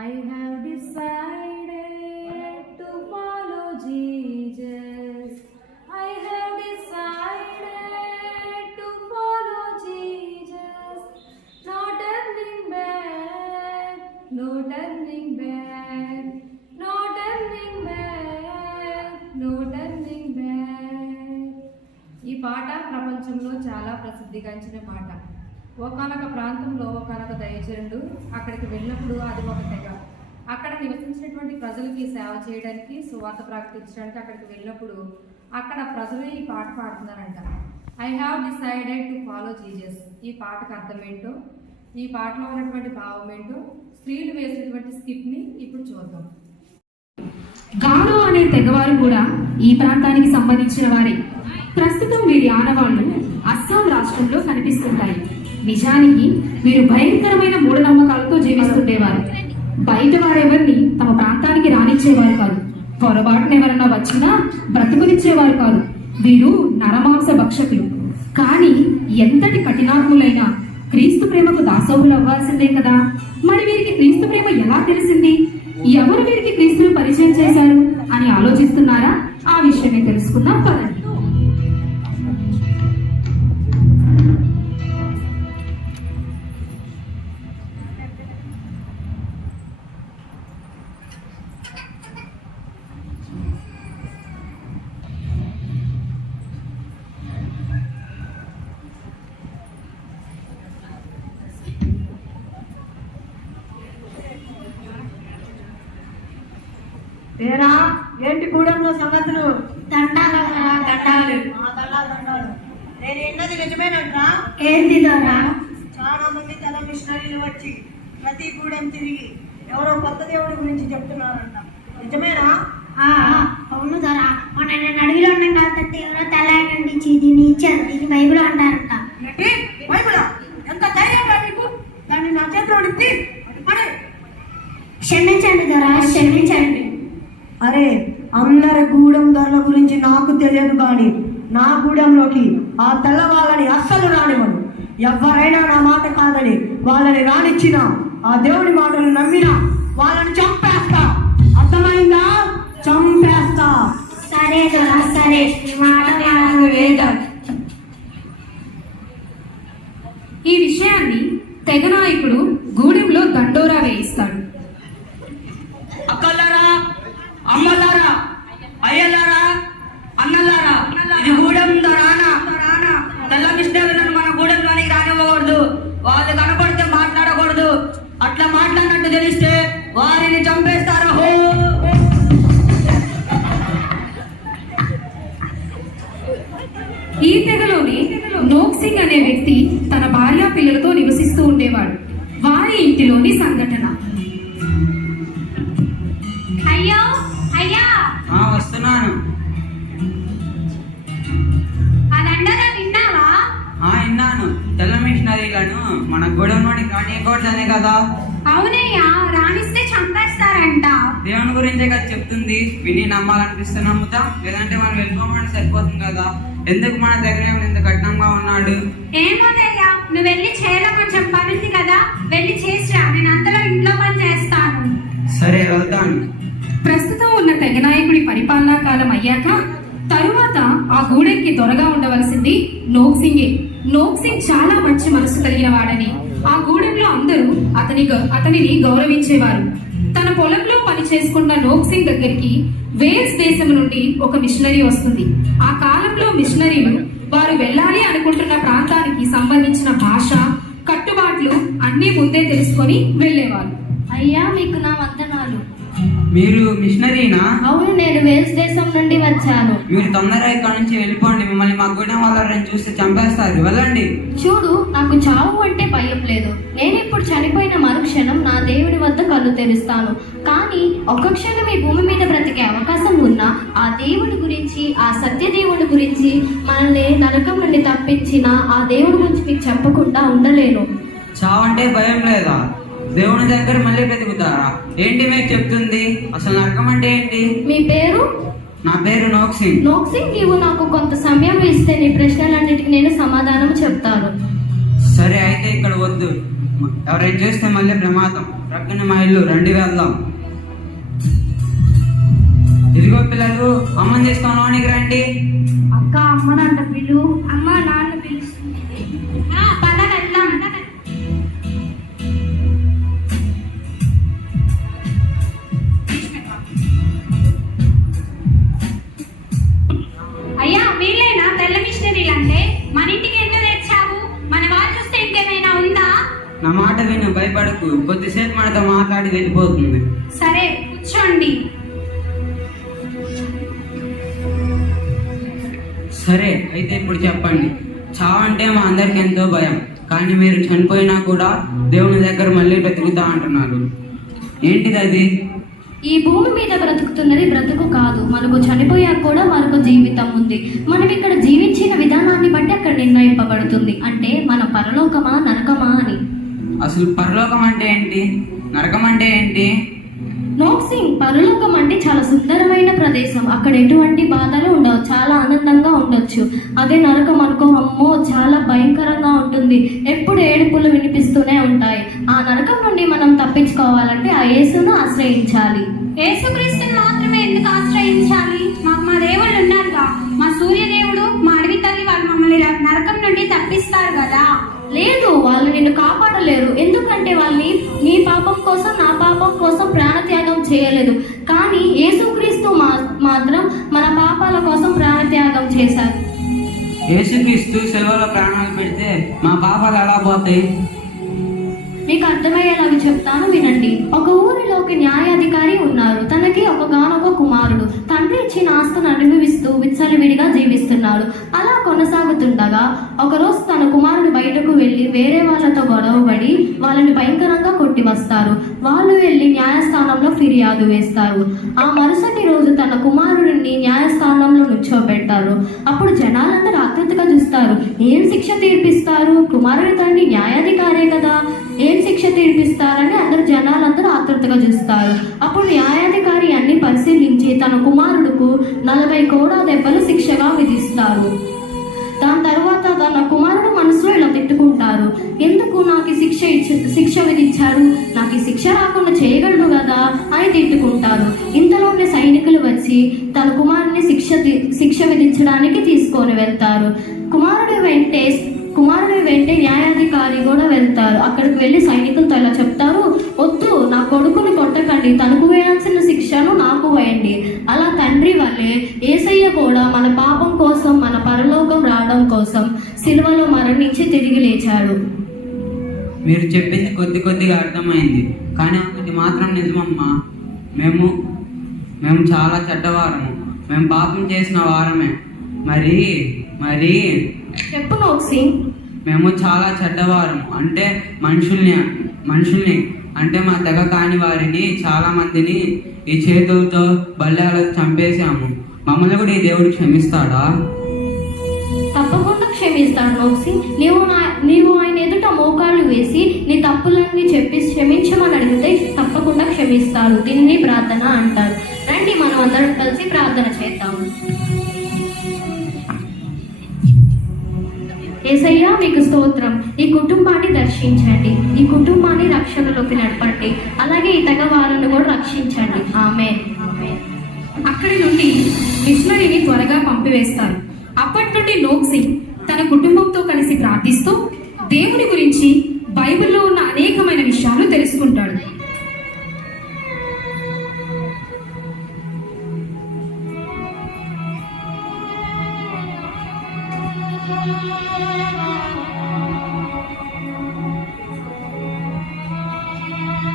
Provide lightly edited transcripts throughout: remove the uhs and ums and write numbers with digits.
I have decided to follow Jesus. I have decided to follow Jesus. No turning back, no turning back, no turning back, no turning back. ఈ పాట ప్రపంచంలో చాలా ప్రసిద్ధిగాంచిన పాట. ఒకానొక ప్రాంతంలో ఒకానొక దైవజనుడు అక్కడికి వెళ్ళినప్పుడు అది ఒక తెగ. అక్కడ నివసించినటువంటి ప్రజలకి సేవ చేయడానికి, సువార్త ప్రకటించడానికి అక్కడికి వెళ్ళినప్పుడు అక్కడ ప్రజలు ఈ పాట పాడుతున్నారంట. I have decided to follow Jesus. ఈ పాటకు అర్థం ఏంటో, ఈ పాటలో ఉన్నటువంటి భావం ఏంటో, స్త్రీలు వేసినటువంటి స్కిప్ని ఇప్పుడు చూద్దాం. గారో అనే తెగవారు కూడా ఈ ప్రాంతానికి సంబంధించిన వారే. ప్రస్తుతం వీరి ఆనవాళ్లు అస్సాం రాష్ట్రంలో కనిపిస్తుంటాయి. నిజానికి వీరు భయంకరమైన మూఢనమ్మకాలతో జీవిస్తుండేవారు. బయట వారెవరిని తమ ప్రాంతానికి రానిచ్చేవారు కాదు. పొరపాటున ఎవరన్నా వచ్చినా బ్రతుకునిచ్చేవారు కాదు. వీరు నరమాంస భక్షకులు. కానీ ఎంతటి కఠినాత్ములైనా క్రీస్తు ప్రేమకు దాసోహులు అవ్వాల్సిందే కదా. మరి వీరికి క్రీస్తు ప్రేమ ఎలా తెలిసింది? ఎవరు వీరికి క్రీస్తును పరిచయం చేశారు అని ఆలోచిస్తున్నారా? ఆ విషయమే తెలుసుకుందాం పదండి. ఏరా ఏంటి గూడెంలో సంగతులు? దండాలు. నేను ఎన్నది నిజమేనంటా? ఏంటి దొరా? చాలా మంది తల మిషనరీలు వచ్చి ప్రతి గూడెం తిరిగి ఎవరో కొత్త దేవుడి గురించి చెప్తున్నారంట. నిజమేనా? అవును దొరా. మొన్న నేను అడవిలో ఉన్న కాబట్టి ఎవరో తలాగండి దీన్ని ఇచ్చారు. దీన్ని బైబిల్ అంటారంట. ఏంటి బైబిలా? ఎంత ధైర్యం నీకు? దాన్ని నా చేతిలో ఇచ్చి క్షమించండి దొరా, క్షమించండి. అరే, అందరి గూడెం ధరల గురించి నాకు తెలియదు, కానీ నా గూడెంలోకి ఆ తెల్ల వాళ్ళని అస్సలు రానివ్వను. ఎవరైనా నా మాట కాదని వాళ్ళని రానిచ్చినా, ఆ దేవుడి మాటలు నమ్మినా వాళ్ళని చంపేస్తా. అర్థమైందా? చంపేస్తా. సరే దొరా, సరే. ఈ విషయాన్ని తెగ నాయకుడు గూడెంలో దండోరా వేయిస్తాడు. అక్కలారా, అమ్మలారా, అయ్యలారా, అన్నలారా, ఇది గూడెం రానా తెల్ల మిషనరీలను మన గూడెంలోనికి రానివ్వకూడదు. వాళ్ళు కనపడితే మాట్లాడకూడదు. అట్లా మాట్లాడినట్టు తెలిస్తే వారిని చంపేస్తారు. ఈ తెగలోని నోక్సింగ్ అనే వ్యక్తి తన భార్య పిల్లలతో నివసిస్తూ ఉండేవాడు. వారి ఇంటిలోని సంఘటన. అయ్యో అయ్యా, వస్తున్నాను. అదండగా విన్నావా? విన్నాను. తెల్ల మిషనరీలను మన గూడెంలోనికి రానియకూడదనే కదా. అవునయ్యా, రాణిస్తే చంపేస్తారంట. దేవుని గురించే కదా చెప్తుంది. విని నమ్మాలనిపిస్తే నమ్ముతాం, లేదంటే మనం వెళ్ళిపోమని సరిపోతుంది కదా. ఎందుకు మన దగ్గర ఇంత కఠినంగా ఉన్నాడు? ఏమోనయ్యా, నువ్వు వెళ్ళి చేయాలో కొంచెం పని ఉంది కదా, వెళ్ళి చేసిరా. నేను అంతలో ఇంట్లో పని చేస్తాను. సరే, వెళ్తాను. ప్రస్తుతం ఉన్న తెగ నాయకుడి పరిపాలనా కాలం అయ్యాక తరువాత ఆ గూడెంకి దొరగా ఉండవలసింది నోక్సింగే. నోక్సింగ్ చాలా మంచి మనసు కలిగిన వాడని ఆ గూడెంలో అందరూ అతనిని గౌరవించేవారు. తన పొలంలో పని చేసుకున్న నోక్సింగ్ దగ్గరికి వేల్స్ దేశం నుండి ఒక మిషనరీ వస్తుంది. ఆ కాలంలో మిషనరీలు వారు వెళ్ళాలి అనుకుంటున్న ప్రాంతానికి సంబంధించిన భాష, కట్టుబాట్లు అన్నీ ముందే తెలుసుకొని వెళ్ళేవారు. అయ్యా, మీకు నా వందనాలు. మీరు మిషనరీనా? అవును, నేను వేల్స్ దేశం నుండి వచ్చాను. మీరు తొందరగా ఇక్కడ నుంచి వెళ్ళిపోండి. మిమ్మల్ని మా గూడెం వాళ్ళని చూస్తే చంపేస్తారు. వెళ్ళండి. చూడు, నాకు చావు అంటే భయం లేదు. నేను ఇప్పుడు చనిపోయిన మరుక్షణం నా దేవుడి వద్ద కళ్ళు తెరుస్తాను. కానీ ఒక్క క్షణం ఈ భూమి మీద బ్రతికే అవకాశం ఉన్నా ఆ దేవుడి గురించి, ఆ సత్య దేవుడి గురించి, మనల్ని నరకం నుండి తప్పించిన ఆ దేవుడి గురించి మీకు చెప్పకుండా ఉండలేను. చావంటే భయం లేదా? దేవుని దగ్గర మళ్ళీ బ్రతుకుతారా? ఏంటి మీకు చెప్తుంది? అసలు నరకం అంటే ఏంటి? మీ పేరు? నా పేరు నోక్సింగ్. నోక్సింగ్, నీవు నాకు కొంత సమయం ఇస్తే నీ ప్రశ్నలన్నిటికీ నేను సమాధానం చెప్తాను. సరే, అయితే ఇక్కడ వద్దు. ఎవరైనా చేస్తే మళ్ళీ ప్రమాదం. ప్రక్కన మా ఇల్లు, రండి వెళ్దాం. ఇదిగో పిల్లలు, అమ్మని తీసుకొని లోనికి రండి. అక్క అమ్మనంట పిలు. అమ్మ నాన్న పిలుస్తుంది. పద వెళ్దాం. అయ్యా వీళ్ళేనా తెల్ల మిషనరీలు అంటే? మన ఇంటికి ఎందుకు తెచ్చావు? మన వాళ్ళు చూస్తే ఇంకేమైనా ఉందా? నా మాట విను, భయపడకు. కొద్దిసేపు మనతో మాట్లాడి వెళ్ళిపోతుంది. సరే కూర్చోండి. సరే అయితే ఇప్పుడు చెప్పండి. చావంటే మా అందరికి ఎంతో భయం, కానీ మీరు చనిపోయినా కూడా దేవుని దగ్గర మళ్ళీ బ్రతుకుతా అంటున్నారు. ఏంటిది అది? ఈ భూమి మీద బ్రతుకుతున్నది బ్రతుకు కాదు, మనకు చనిపోయాక కూడా మరొక జీవితం ఉంది. మనం ఇక్కడ జీవించిన విధానాన్ని బట్టి అక్కడ నిర్ణయింపబడుతుంది. అంటే మన పరలోకమా నరకమా అని. అసలు పరలోకం అంటే ఏంటి, నరకం అంటే ఏంటి? నోక్సింగ్, పరలోకం అంటే చాలా సుందరమైన ప్రదేశం. అక్కడ ఎటువంటి బాధలు ఉండవు, చాలా ఆనందంగా ఉండొచ్చు. అదే నరకం అనుకో, అమ్మో చాలా భయంకరంగా ఉంటుంది, ఎప్పుడు ఏడుపులు వినిపిస్తూనే ఉంటాయి. ఆ నరకం నుండి మనం తప్పించుకోవాలంటే ఆ యేసును ఆశ్రయించాలి. యేసుక్రీస్తుని మాత్రమే ఎందుకు ఆశ్రయించాలి? మాకు మా దేవుళ్ళు ఉన్నారుగా. మా సూర్యదేవుడు, మా అడవి తల్లి వాళ్ళు మమ్మల్ని నరకం నుండి తప్పిస్తారు కదా. లేదు, వాళ్ళు నిన్ను కాపాడలేరు. ఎందుకంటే వాళ్ళని నీ పాపం కోసం, నా పాపం కోసం ప్రాణత్యాగం చేయలేదు. కానీ యేసుక్రీస్తు మాత్రం మన పాపాల కోసం ప్రాణత్యాగం చేశారు. యేసుక్రీస్తు సెలవులో ప్రాణాలు పెడితే మా పాపాలు ఎలా పోతాయి? మీకు అర్థమయ్యేలాగా చెప్తాను, వినండి. ఒక ఊరిలో ఒక న్యాయాధికారి ఉన్నారు. తనకి ఒకగానొక కుమారుడు. తండ్రి ఇచ్చిన ఆస్తును అనుభవిస్తూ విచ్చలవిడిగా జీవిస్తున్నాడు. అలా కొనసాగుతుండగా ఒకరోజు తన కుమారుడు బయటకు వెళ్ళి వేరే వాళ్ళతో గొడవపడి వాళ్ళని భయంకరంగా కొట్టి వస్తారు. వాళ్ళు వెళ్ళి న్యాయస్థానంలో ఫిర్యాదు వేస్తారు. ఆ మరుసటి రోజు తన కుమారుడిని న్యాయస్థానంలో నుంచోబెడతారు. అప్పుడు జనాలందరూ ఆతృతగా చూస్తారు. ఏం శిక్ష తీర్పిస్తారు? కుమారుడి తండ్రి న్యాయాధికారే కదా, ఏం శిక్ష తీర్పిస్తారని జనాలందరూ ఆతృతగా చూస్తారు. అప్పుడు న్యాయాధికారి అన్ని పరిశీలించి తన కుమారుడుకు 40 కోడా దెబ్బలు శిక్షగా విధిస్తారు. దాని తర్వాత తన కుమారుడు మనసులో ఇలా తిట్టుకుంటారు. ఎందుకు నాకు శిక్ష విధించారు? నాకు ఈ శిక్ష రాకుండా చేయగలడు కదా అని తిట్టుకుంటారు. ఇంతలోనే సైనికులు వచ్చి తన కుమారుడిని శిక్ష విధించడానికి తీసుకొని వెళ్తారు. కుమారుడి వెంటే న్యాయాధికారి కూడా వెళ్తారు. అక్కడికి వెళ్ళి సైనికులతో ఇలా చెప్తారు, వద్దు, నా కొడుకుని కొట్టకండి, తనకు వేయాల్సిన శిక్షను నాకు వేయండి. అలా తండ్రి వల్లే యేసయ్య కూడా మన పాపం కోసం, మన పరలోకం రావడం కోసం సిలువలో మరణించి తిరిగి లేచాడు. మీరు చెప్పింది కొద్దిగా అర్థమైంది, కానీ ఒకటి మాత్రం నిజమమ్మా. మేము చాలా చెడ్డవారము, మేము పాపం చేసిన వారమే. మరి చెప్పు నోక్సింగ్. మేము చాలా చెడ్డవారము, అంటే మనుషుల్ని అంటే మా తెగ కాని వారిని చాలా మందిని ఈ చేతులతో బల్లాలతో చంపేశాము. మమ్మల్ని కూడా ఈ దేవుడు క్షమిస్తాడా? తప్పకుండా క్షమిస్తాడు నోక్సింగ్. నీవు ఆయన ఎదుట మోకాళ్ళు వేసి నీ తప్పులన్నీ చెప్పి క్షమించమని అడిగితే తప్పకుండా క్షమిస్తాడు. దీన్ని ప్రార్థన అంటారు. రండి మనం అందరం కలిసి ప్రార్థన చేద్దాము. యేసయ్యా మీకు స్తోత్రం. ఈ కుటుంబాన్ని దర్శించండి, ఈ కుటుంబాన్ని రక్షణలోకి నడపండి, అలాగే ఈ తెగ వారిని కూడా రక్షించండి. ఆమేన్. అక్కడి నుండి మిషనరీని త్వరగా పంపివేస్తారు. అప్పటి నుండి నోక్సింగ్ తన కుటుంబంతో కలిసి ప్రార్థిస్తూ దేవుని గురించి, బైబిల్లో ఉన్న అనేకమైన విషయాలు తెలుసుకుంటాడు.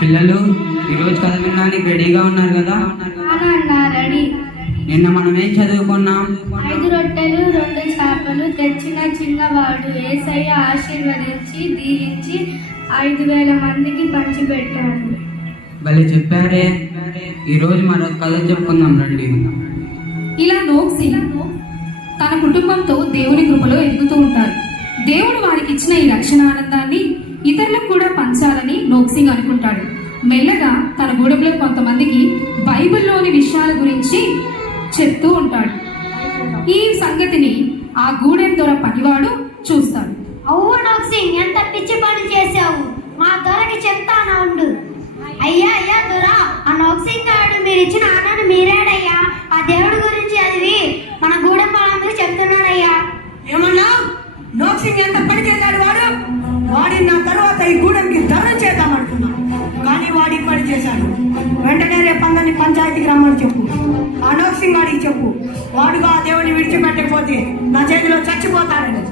పిల్లలు, ఈరోజు కథ వినడానికి రెడీగా ఉన్నారు కదా? రెడీ. నిన్న మనం ఏం చదువుకున్నాం? 5 రొట్టెలు 2 చేపలు తెచ్చిన చిన్నవాడు యేసయ్య ఆశీర్వదించి దీవించి 5,000 మందికి పంచిపెట్టాడు. భలే చెప్పారే. ఈరోజు మరొక కథ చెప్పుకుందాం రండి. ఇలా నోక్సింగ్ తన కుటుంబంతో దేవుని కృపలో ఎదుగుతూ ఉంటారు. దేవుడు వారికి ఇచ్చిన ఈ రక్షణ ఆనందాన్ని ఇతరులకు కూడా పంచాలని నోక్సింగ్ అనుకుంటాడు. మెల్లగా తన గూడెంలో కొంతమందికి బైబిల్లోని విషయాల గురించి చెప్తూ ఉంటాడు. ఈ సంగతిని ఆ గూడెం దొర పనివాడు చూస్తాడు. అవును నోక్సింగ్, ఎంత పిచ్చి పని చేశావు. మా దొరకి చెప్తాను ఉండు. అయ్యా అయ్యా దొర, ఆ నోక్సింగ్ గాడు మీరు ఇచ్చిన ఆనను మీరేడయ్యా. ఆ దేవుడి గురించి చదివి మన గూడెం వాళ్ళందరూ చెప్తున్నాడయ్యా. ఏమన్నా నోక్సింగ్ ఎంత పని చేశాడు వాడు? వాడిని నా తర్వాత ఈ గూడెంకి ధర్మం చేద్దామనుకున్నా, కానీ వాడి పని చేశాడు. వెంటనే రేపు అందరినీ పంచాయతీకి రమ్మని చెప్పు. ఆ నోక్సింగ్ వాడికి చెప్పు, వాడుగా ఆ దేవుడిని విడిచిపెట్టకపోతే నా చేతిలో చచ్చిపోతాడని.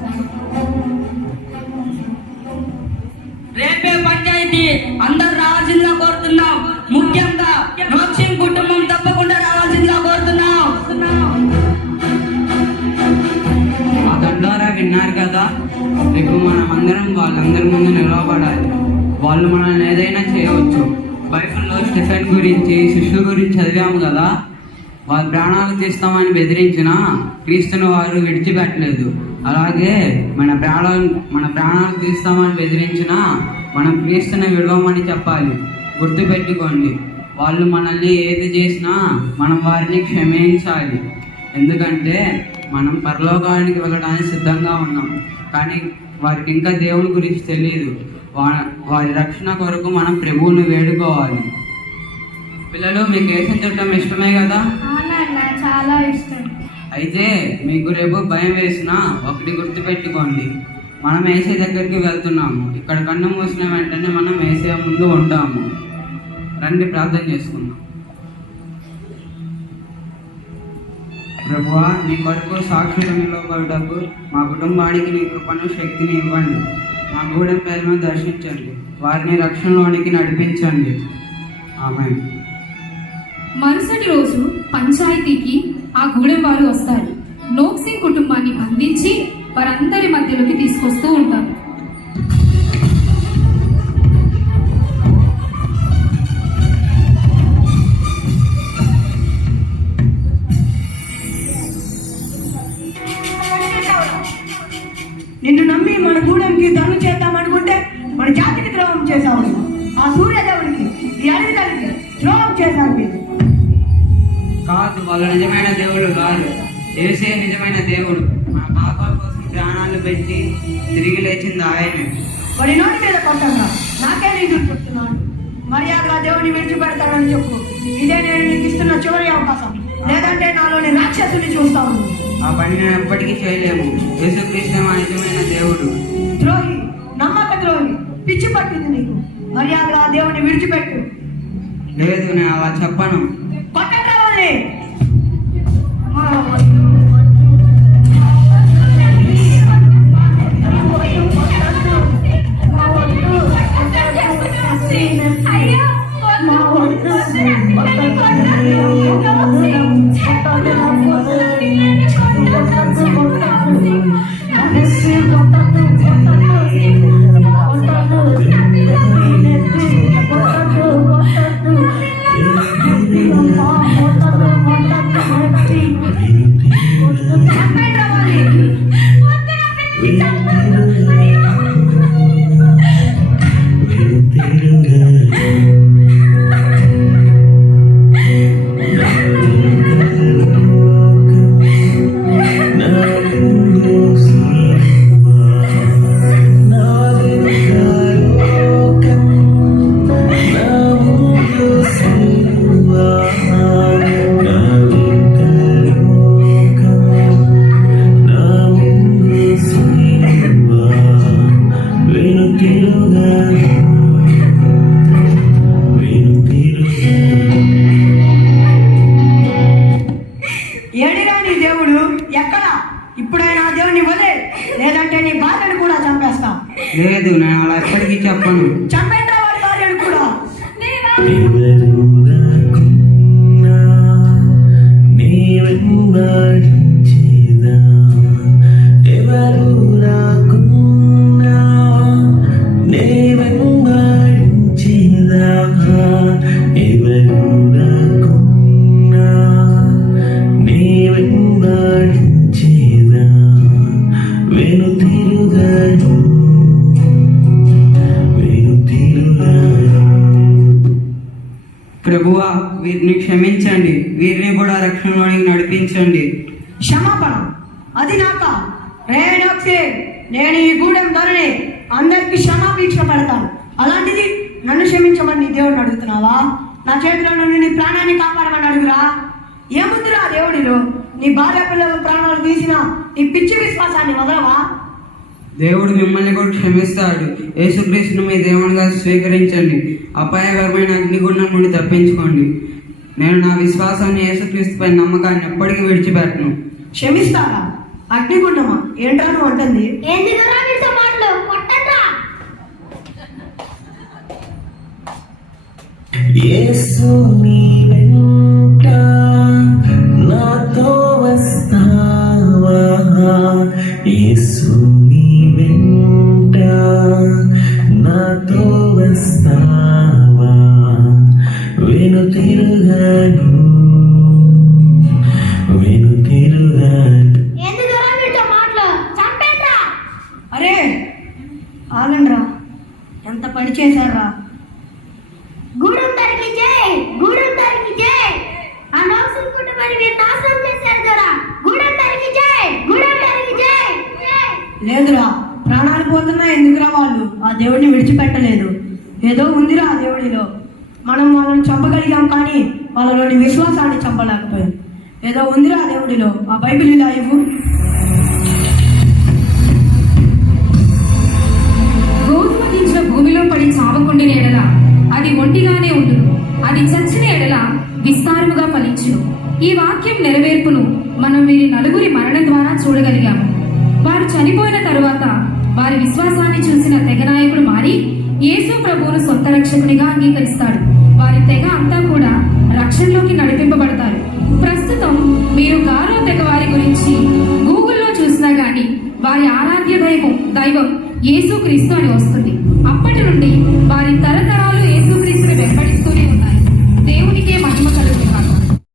రేపే పంచాయతీ, అందరు రావాల్సిందిగా కోరుతున్నాం. ముఖ్యంగా నోక్సింగ్ కుటుంబం తప్పకుండా రావాల్సిందిగా కోరుతున్నాం. ఆ దండోరా విన్నారు కదా, రేపు మనం అందరం వాళ్ళందరి ముందు నిలవబడాలి. వాళ్ళు మనల్ని ఏదైనా చేయవచ్చు. బైబిల్లో స్టెఫెన్ గురించి, శిష్యుల గురించి చదివాము కదా. వాళ్ళ ప్రాణాలు తీస్తామని బెదిరించిన క్రీస్తుని వారు విడిచిపెట్టలేదు. అలాగే మన ప్రాణాలు తీస్తామని బెదిరించిన మనం క్రీస్తుని విడవమని చెప్పాలి. గుర్తుపెట్టుకోండి, వాళ్ళు మనల్ని ఏది చేసినా మనం వారిని క్షమించాలి. ఎందుకంటే మనం పరలోకానికి వెళ్ళడానికి సిద్ధంగా ఉన్నాం, కానీ వారికి ఇంకా దేవుని గురించి తెలియదు. వారి రక్షణ కొరకు మనం ప్రభువుని వేడుకోవాలి. పిల్లలు, మీకు వేసిన చుట్టం ఇష్టమే కదా? చాలా ఇష్టం. అయితే మీకు రేపు భయం వేసినా ఒకటి గుర్తుపెట్టుకోండి, మనం వేసే దగ్గరికి వెళ్తున్నాము. ఇక్కడ కన్ను మూసిన వెంటనే మనం వేసే ముందు ఉంటాము. రండి ప్రార్థన చేసుకుందాం. ప్రభువా, నీ కొరకు సాక్షులు నిలబడుటకు మా కుటుంబానికి నీ కృపను శక్తిని ఇవ్వండి. మా గూడెం పేరును దర్శించండి, వారిని రక్షణలోనికి నడిపించండి. ఆమేన్. మరుసటి రోజు పంచాయతీకి ఆ గూడెం వారు వస్తారు. నోక్సింగ్ కుటుంబాన్ని బంధించి వారందరి మధ్యలోకి తీసుకొస్తూ ఉంటారు. నిన్ను నమ్మి మన గూడెంకి ధర్మం చేద్దామనుకుంటే మన జాతికి ద్రోహం చేశావు. ఆ సూర్యదేవుడికి, ఈ అడవి తల్లికి ద్రోహం చేశావు. మీరు కాదు, వాళ్ళు నిజమైన దేవుడు కాదు. యేసే నిజమైన దేవుడు. మన పాపాల కోసం ప్రాణాలు పెట్టి తిరిగి లేచింది ఆయనే. వాడి నోటి మీద కొట్టగా నాకే నీకు చెప్తున్నాను. మర్యాదగా దేవుడిని విడిచిపెడతానని చెప్పు. ఇదే నేను నీకు ఇస్తున్న చివరి అవకాశం, లేదంటే నాలోని రాక్షసుని చూస్తాను. ఆ పని నేను ఎప్పటికీ చేయలేము. యేసుక్రీస్తు మా నిజమైన దేవుడు. ద్రోహి, నమ్మక ద్రోహి, పిచ్చి పట్టింది నీకు. మర్యాదగా దేవుడిని విడిచిపెట్టు. లేదు, నేను అలా చెప్పను. కొట్టండి వాళ్ళని. ఏడిరా నీ దేవుడు? ఎక్కడ? ఇప్పుడైనా దేవుడిని వదిలే, లేదంటే నీ భార్యను కూడా చంపేస్తా. లేదు, నేను అలా ఎప్పటికీ చెప్పను. చంపేంద్ర వాడి భార్యను కూడా. ప్రభువా, వీరిని క్షమించండి, వీరిని కూడా రక్షణలోనికి నడిపించండి. క్షమాపణ అది నాక? రేణోక్సే, నేను ఈ గూడెం ధరని అందరికి క్షమాపీక్ష పెడతాను. అలాంటిది నన్ను క్షమించమని నీ దేవుడిని అడుగుతున్నావా? నా చేతిలో నుండి నీ ప్రాణాన్ని కాపాడమని అడుగురా. ఏముందిరా దేవుడిలో? నీ భార్య పిల్లల ప్రాణాలు తీసిన నీ పిచ్చి విశ్వాసాన్ని వదలవా? దేవుడు మిమ్మల్ని కూడా క్షమిస్తాడు. యేసుక్రీస్తును మీ దేవునిగా స్వీకరించండి. అపాయకరమైన అగ్నిగుండం నుండి తప్పించుకోండి. నేను నా విశ్వాసాన్ని యేసుక్రీస్తుపై నమ్మకాన్ని ఎప్పటికీ విడిచిపెట్టను. క్షమిస్తారా? అగ్నిగుండమా? ఏంట్రా నువ్వు అంటుంది? ఏంది దొరా వీళ్ళతో మాటలు? కొట్టండ్రా. యేసు నీ వెంట నాతో వస్తావా? యేసు నీ వెంట నాతో వస్తావా? వెనుతిరుగాను ఏంది దొరా వీళ్ళతో మాటలు? చంపేండ్రా. అరే ఆగండ్రా, ఎంత పని చేశారా? గూడెం తరికి జై, గూడెం తరికి జై. ఆ నోక్సిన్ కుటుంబాన్ని మీరు నాశనం చేశారు దొరా. గూడెం తరికి జై, గూడెం తరికి జై. లేదురా, ప్రాణాలు పోతున్నా ఎందుకురా? వాళ్ళు ఆ దేవుడిని విడిచిపెట్టలేదు. ఏదో ఉందిరా ఆ దేవుడిలో. మనం వాళ్ళని చంపగలిగాం కానీ వాళ్ళలోని విశ్వాసాన్ని చంపలేకపోయాం. ఏదో ఉందిరా ఆ దేవుడిలో. ఆ బైబిల్ ఇలా ఇవ్వు. గోధుమ గింజ భూమిలో పడి చావకుండిన ఎడల అది ఒంటిగానే ఉండును, అది చచ్చిన ఎడల విస్తారముగా ఫలించును. ఈ వాక్యం నెరవేర్పును మనం వీరి నలుగురి మరణం ద్వారా చూడగలిగాము. వారు చనిపోయిన తరువాత వారి విశ్వాసాన్ని చూసిన తెగ నాయకుడు మారి యేసు ప్రభువును సొంత రక్షకునిగా అంగీకరిస్తాడు. వారి తెగ అంతా కూడా రక్షణలోకి నడిపింపబడతారు. ప్రస్తుతం మీరు గారో తెగ వారి గురించి గూగుల్లో చూసినా గానీ వారి ఆరాధ్య దైవం యేసు క్రీస్తు అని వస్తుంది. అప్పటి నుండి వారి తరతరాల